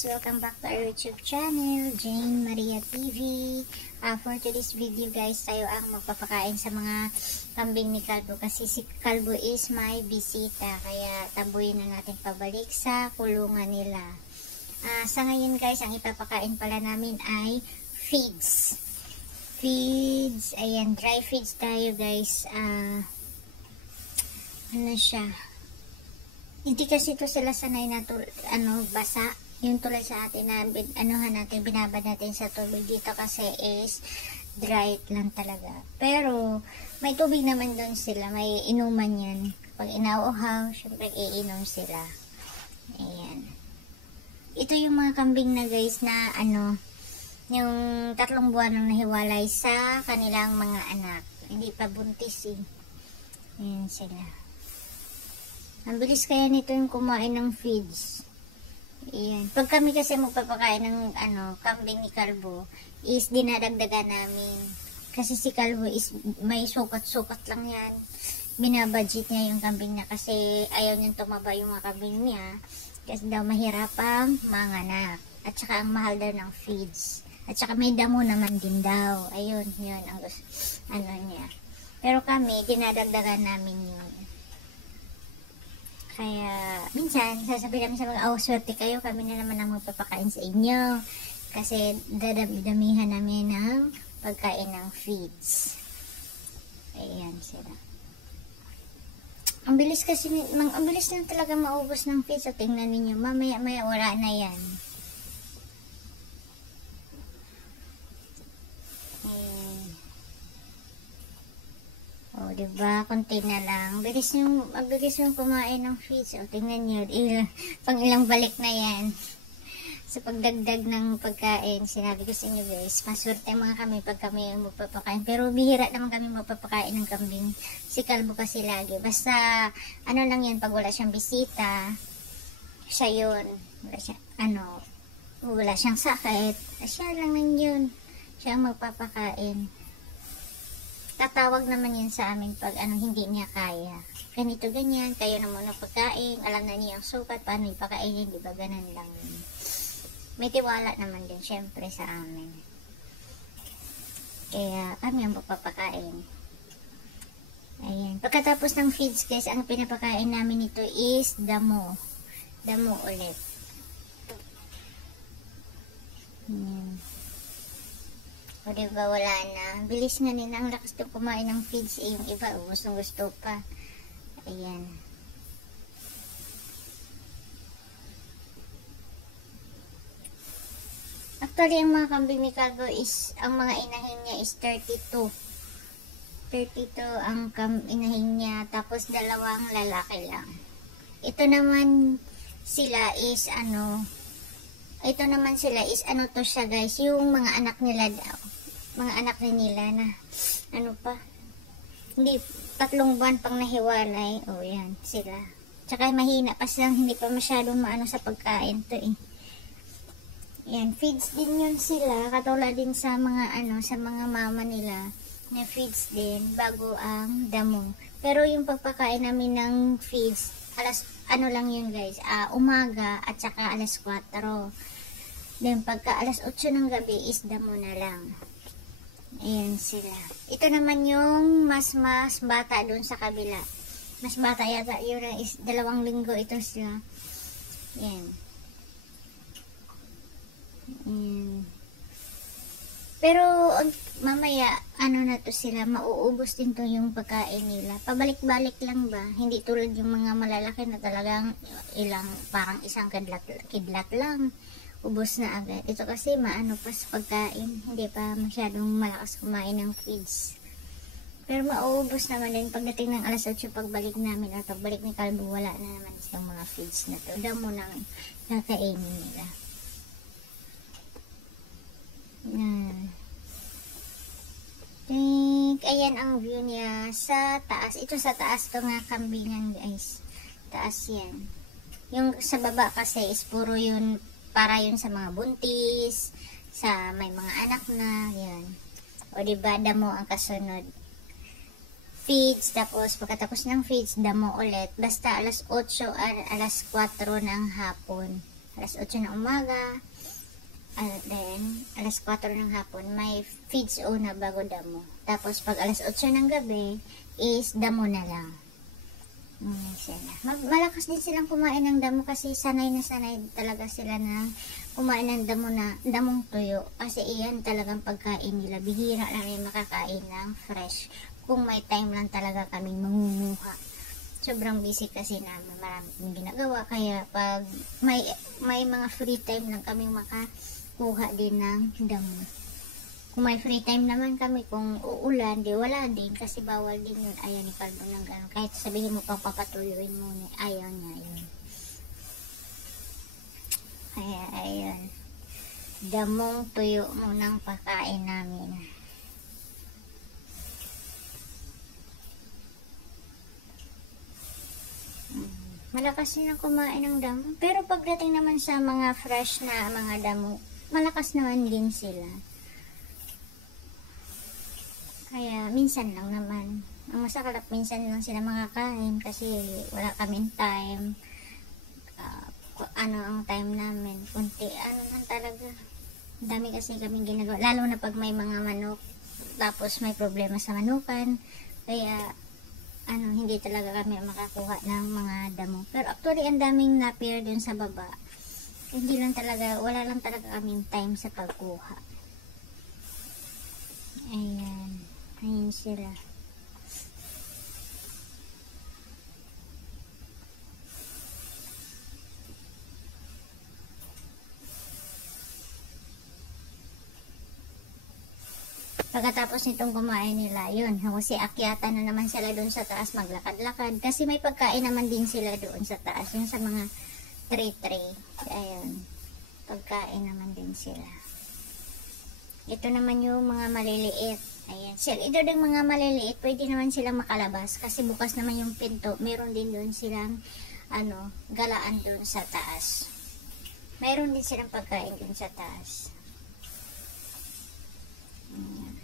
guys! Welcome back to our YouTube channel, Jane Maria TV. For today's video guys, tayo ang magpapakain sa mga kambing ni Kalbo kasi si Kalbo is may bisita, kaya tabuin na natin pabalik sa kulungan nila. Sa ngayon guys, ang ipapakain pala namin ay feeds. Ayan, dry feeds tayo guys. Ano siya? Hindi kasi ito sila sanay na basa. Yung tulad sa atin na binabad natin sa tubig. Dito kasi is dry lang talaga. Pero may tubig naman doon sila. May inuman yan. Pag inauhaw, syempre iinom sila. Ayan. Ito yung mga kambing na guys na yung 3 buwan nang nahiwalay sa kanilang mga anak. Hindi pa buntis eh. Ayan sila. Ang bilis kaya nito yung kumain ng feeds. Ayan. Pag kami kasi magpapakain ng kambing ni Kalbo, is dinadagdagan namin. Kasi si Kalbo is may sukat-sukat lang yan. Binabudget niya yung kambing niya kasi ayaw niyang tumaba yung mga kambing niya. Kasi daw mahirapang manganak. At saka ang mahal daw ng feeds. At saka may damo naman din daw. Ayun, yun ang niya. Pero kami, dinadagdagan namin yun. Kaya, minsan, sasabihin namin sa mga, swerte kayo, kami na naman ang magpapakain sa inyo. Kasi, dadamihan namin ng pagkain ng feeds. Ayan sila. Ang bilis kasi, ang bilis na talaga maubos ng feeds. So, tingnan ninyo, mamaya wala na yan. O, diba? Konti na lang. Mabilis yung kumain ng feeds. O, tingnan nyo. Pang ilang balik na yan. Sa pagdagdag ng pagkain, sinabi ko sa inyo guys, maswerte mga kami pag kami magpapakain. Pero bihira naman kami magpapakain ng kambing. Si Kalbo kasi lagi. Basta, lang yan, pag wala siyang bisita, siya yun. Wala siyang sakit. Siya lang yun. Siya ang magpapakain. Tatawag naman yan sa amin pag hindi niya kaya. Ganito, ganyan, kayo na muna pagkain, alam na niya ang sukat, paano ipakainin, di ba? Ganun lang. May tiwala naman din, syempre, sa amin. Kaya, kami ang magpapakain. Ayan. Pagkatapos ng feeds, guys, ang pinapakain namin ito is damo. Damo ulit. Ayan. O diba, wala na. Bilis nga nila. Ang lakas na kumain ng feeds. Yung iba, gusto pa. Ayan. Actually, ang mga kambing ni Kalbo is, ang mga inahin niya is 32. 32 ang inahin niya. Tapos, 2 lalaki lang. Ito naman sila is to siya guys, yung mga anak nila daw. Mga anak nila na, hindi, 3 buwan pang nahiwalay. O, yan, sila. Tsaka mahina pa silang, hindi pa masyadong sa pagkain to eh. Yan, feeds din yun sila, katulad din sa mga sa mga mama nila, na feeds din, bago ang damo. Pero yung pagpakain namin ng feeds, lang yun guys, umaga at saka 4:00. Then, pagka 8:00 ng gabi is damo na lang. Ayan sila. Ito naman yung mas bata doon sa kabila. Mas bata yata yun is 2 linggo ito siya. Ayan. Ayan. Pero, mamaya, na to sila, mauubos din to yung pagkain nila. Pabalik-balik lang ba? Hindi tulad yung mga malalaki na talagang parang isang kidlat lang. Ubos na agad. Ito kasi pa sa pagkain. Hindi pa masyadong malakas kumain ng feeds. Pero mauubos naman din pagdating ng 8:00 pagbalik namin at pagbalik ni Kalbo, wala na naman yung mga feeds na to. Damo nang kakainin nila. Ayan ang view niya sa taas. Ito sa taas to nga kambingan guys. Taas yan. Yung sa baba kasi is puro yun para yun sa mga buntis, sa may mga anak na, yan. O diba, damo ang kasunod. Feeds, tapos pagkatapos ng feeds, damo ulit. Basta 8:00 at 4:00 ng hapon. alas 8 ng umaga, and then alas 4 ng hapon may feeds una bago damo. Tapos pag alas 8 ng gabi is damo na lang. Malakas din silang kumain ng damo kasi sanay na sanay talaga sila na kumain ng damong tuyo, kasi iyan talagang pagkain nila. Bihira lang rin makakain ng fresh kung may time lang talaga kaming mangunguha. Sobrang busy kasi namin, marami kaming ginagawa, kaya pag may mga free time lang kaming makakuha din ng damo. Kung may free time naman kami, kung uulan, di wala din, kasi bawal din yun. Ayaw ni Calvo ng gano'n. Kahit sabihin mo pang papatuyuin mo, ayaw niya yun. Kaya, ayun. Damong tuyo munang pakain namin. Malakas din ang kumain ng damo. Pero pagdating naman sa mga fresh na mga damo, malakas naman din sila. Kaya minsan lang naman. Ang masakalap, minsan lang sila makakain kasi wala kaming time. Ano ang time namin? Kunti, lang talaga. Dami kasi kaming ginagawa. Lalo na pag may mga manok. Tapos may problema sa manukan. Kaya, hindi talaga kami makakuha ng mga damo. Pero actually, ang daming napier dun sa baba. Wala lang talaga kaming time sa pagkuha. Ayan. Ayan sila. Pagkatapos nitong kumain nila, yun, kasi akyatan na naman sila doon sa taas, maglakad-lakad. Kasi may pagkain naman din sila doon sa taas, yun sa mga tray-tray. Ayun, pagkain naman din sila. Ito naman yung mga maliliit. Ayan, ito din mga maliliit, pwede naman silang makalabas kasi bukas naman yung pinto. Meron din doon silang galaan doon sa taas. Meron din silang pagkain doon sa taas. Ayan.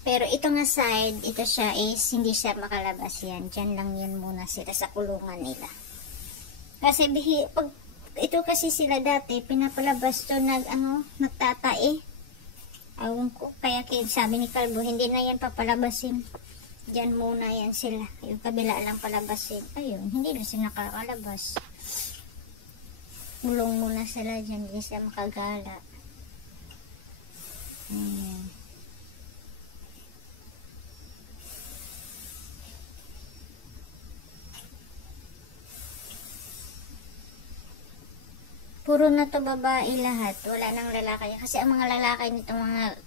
Pero ito nga side, ito siya is hindi siya makalabas yan. Diyan lang yan muna sila sa kulungan nila. Kasi ito kasi sila dati, pinapalabas to nagtatae. Awang ko, kaya sabi ni Calvo, hindi na yan papalabasin. Diyan muna yan sila. Yung kabila lang palabasin. Ayun, hindi na sila nakakalabas. Ulong muna sila dyan, hindi sila makagala. Ayan. Puro na to babae lahat. Wala nang lalaki. Kasi ang mga lalaki nito mga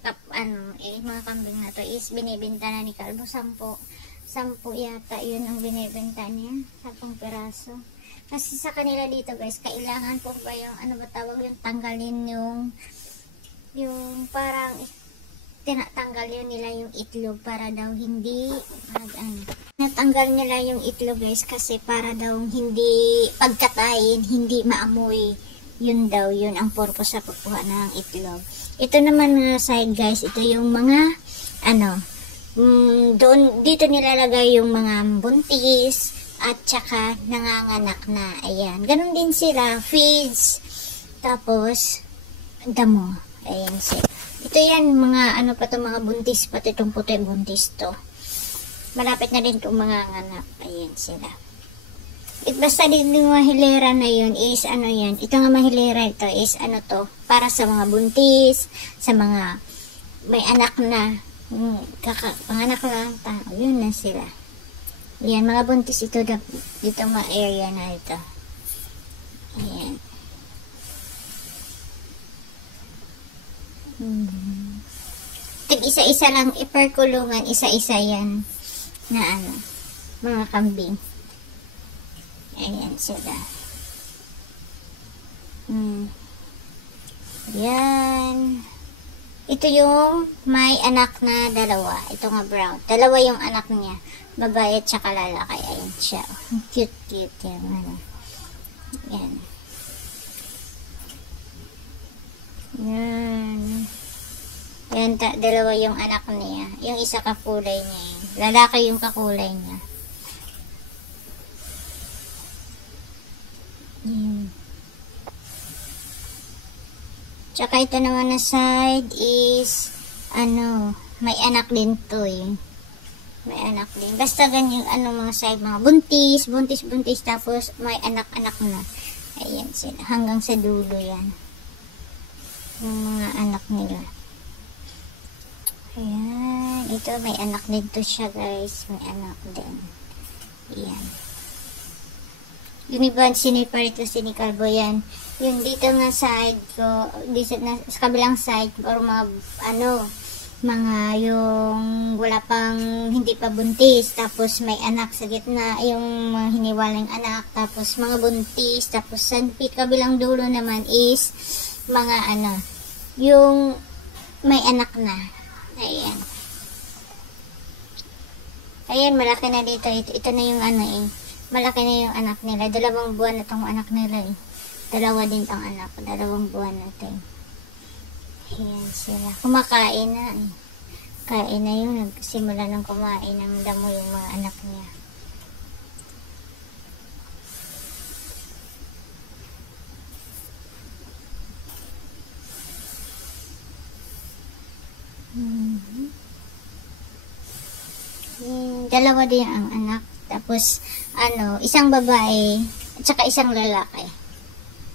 mga kambing na to is binibenta na ni Calvo. 10 yata yun ang binibenta niya. 10 piraso. Kasi sa kanila dito guys, kailangan po ba yung yung tanggalin yung parang tinatanggal yun nila yung itlog para daw hindi natanggal nila yung itlog guys kasi para daw hindi pagkatayin, hindi maamoy. Yun daw, yun ang purpose sa pagkuha ng itlog. Ito naman na side guys, ito yung mga dito nilalagay yung mga buntis at saka nanganganak na. Ayan, ganun din sila, feeds, tapos damo. Ayan sila. Ito yan, mga mga buntis, pati itong puti buntis to. Malapit na din itong mga nganak. Ayan sila. Basta din yung mga hilera na yun is yan. Ito nga mga hilera ito is to, para sa mga buntis, sa mga may anak na, panganak lang, yun na sila. Yan, mga buntis ito, dito mga area na ito. Ayan. Isa-isa lang, iperkulungan, isa-isa yan na mga kambing. Ayan sila. Yan. Ito yung may anak na dalawa. Ito nga brown. Dalawa yung anak niya. Babae at saka lalaki. Ayan siya. Cute yan. Yan. Yan. Yan, dalawa yung anak niya. Yung isa kakulay niya. Lalaki yung kakulay niya. Tsaka ito naman na side is, may anak din to eh. May anak din. Basta ganyan, mga side, mga buntis, tapos may anak-anak na. Ayan sila. Hanggang sa dulo yan. Yung mga anak nila. Ayan. Ito, may anak din to siya, guys. May anak din. Ayan. Yung iba, sinipar ito, sinikalbo yan. Yung dito nga side ko, dito na, sa kabilang side, or mga yung wala pang, hindi pa buntis, tapos may anak sa gitna, yung mga hiniwalang anak, tapos mga buntis, tapos sa kabilang dulo naman is, mga yung may anak na. Ayan. Ayan, malaki na dito. Ito na yung malaki na yung anak nila. 2 buwan na tong anak nila eh. 2 din tong anak. 2 buwan na ito. Ayan sila. Kumakain na eh. Kain na yung nagsimula ng kumain ng damo yung mga anak niya. Dalawa din ang anak. Tapos, isang babae, at saka isang lalaki.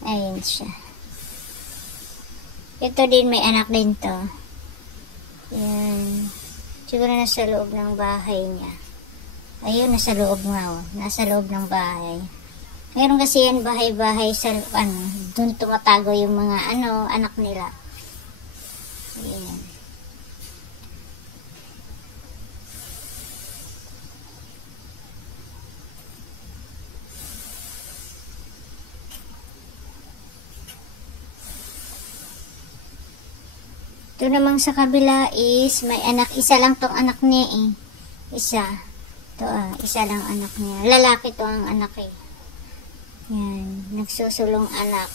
Ayun siya. Ito din, may anak din to. Yan. Siguro nasa loob ng bahay niya. Ayun, nasa loob nga. Nasa loob ng bahay. Meron kasi yan bahay-bahay sa, dun tumatago yung mga, anak nila. Yan. Ito namang sa kabila is may anak. Isa lang tong anak niya eh. Isa. Ito isa lang anak niya. Lalaki to ang anak eh. Yan. Nagsusulong anak.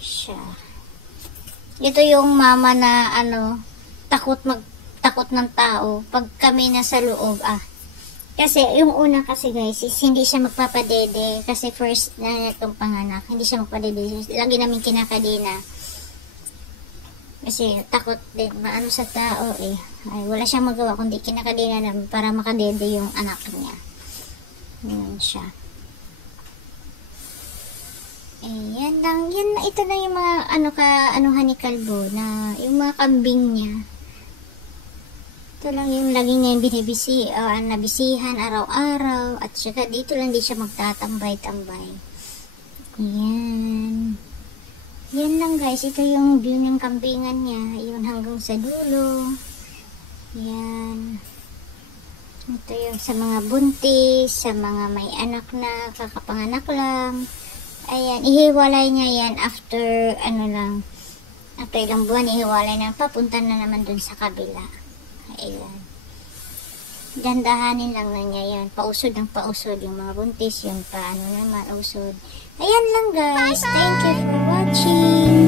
Siya. Ito yung mama na takot ng tao. Pag kami nasa loob Kasi yung una kasi guys is hindi siya magpapadede. Kasi first na itong panganak. Hindi siya magpapadede. Lagi namin kinakadina. Kasi takot din, sa tao eh. Ay, wala siyang magawa kundi kinakadina namin para makadede yung anak niya. Yan siya. Yan lang. Ito na yung mga anuhan ni Kalbo na yung mga kambing niya. Ito lang yung lagi niya yung nabisihan araw-araw. At saka dito lang di siya magtatambay-tambay. Yan. Yan lang guys, ito yung view ng kambingan niya, yun hanggang sa dulo. Yan. Ito yung sa mga buntis, sa mga may anak na, kakapanganak lang. Ayan, ihiwalay niya yan after, after ilang buwan, ihiwalay na, papunta na naman dun sa kabila. Ayan. Dandahanin lang na niya yan, pausod ng pausod, yung mga buntis, yung usod. Ayan lang guys. Thank you for watching.